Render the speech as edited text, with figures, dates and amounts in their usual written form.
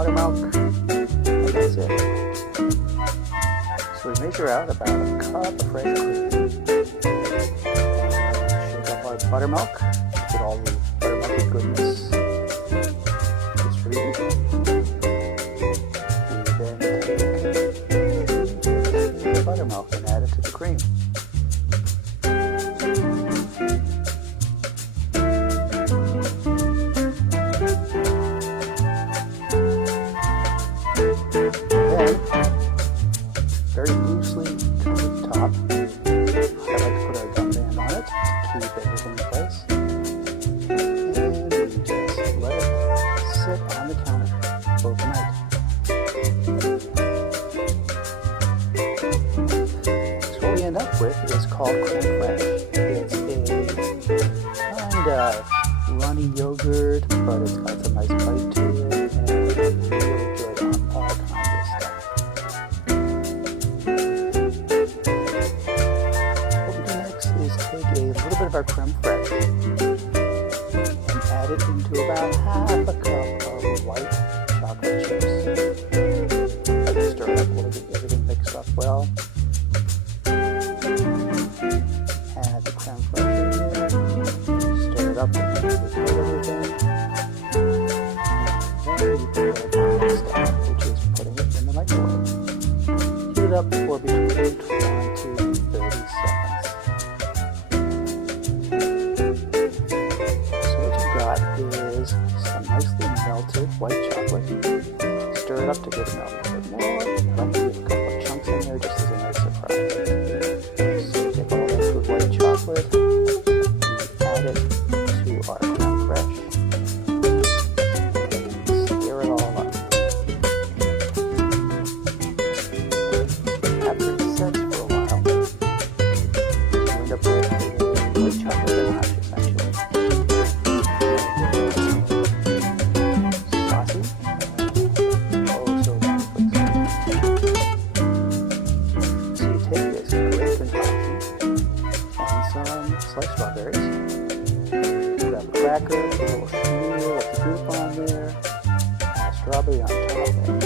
buttermilk, and that's it. So we measure out about a cup of fresh cream. Shake up our buttermilk, get all the buttermilky goodness distributed. We then take the buttermilk and add it to the cream. Very loosely to the top. I like to put a gum band on it to keep everything in place. And we just let it sit on the counter overnight. So what we end up with is called creme fraiche. It's a kind of runny yogurt, but it's got some nice bite to it, and it's really good on all kinds of stuff. Take a little bit of our creme fraiche and add it into about half a cup of white chocolate chips. Let it stir it up a little bit, get everything mixed up well. Add the creme fraiche in there, stir it up and mix everything. And then you put the next step, which is putting it in the microwave. Heat it up for between 20 to 30 seconds. Is some nicely melted white chocolate. Stir it up to get it melted a bit more. I like to leave a couple of chunks in there just as a nice surprise. So take all that good white chocolate and add it to our creme fraiche and stir it all up. After it sets for a while, you end up with white chocolate ganache essentially. Sliced strawberries. Put a cracker, a little sugar, a goop on there, and a strawberry on top, and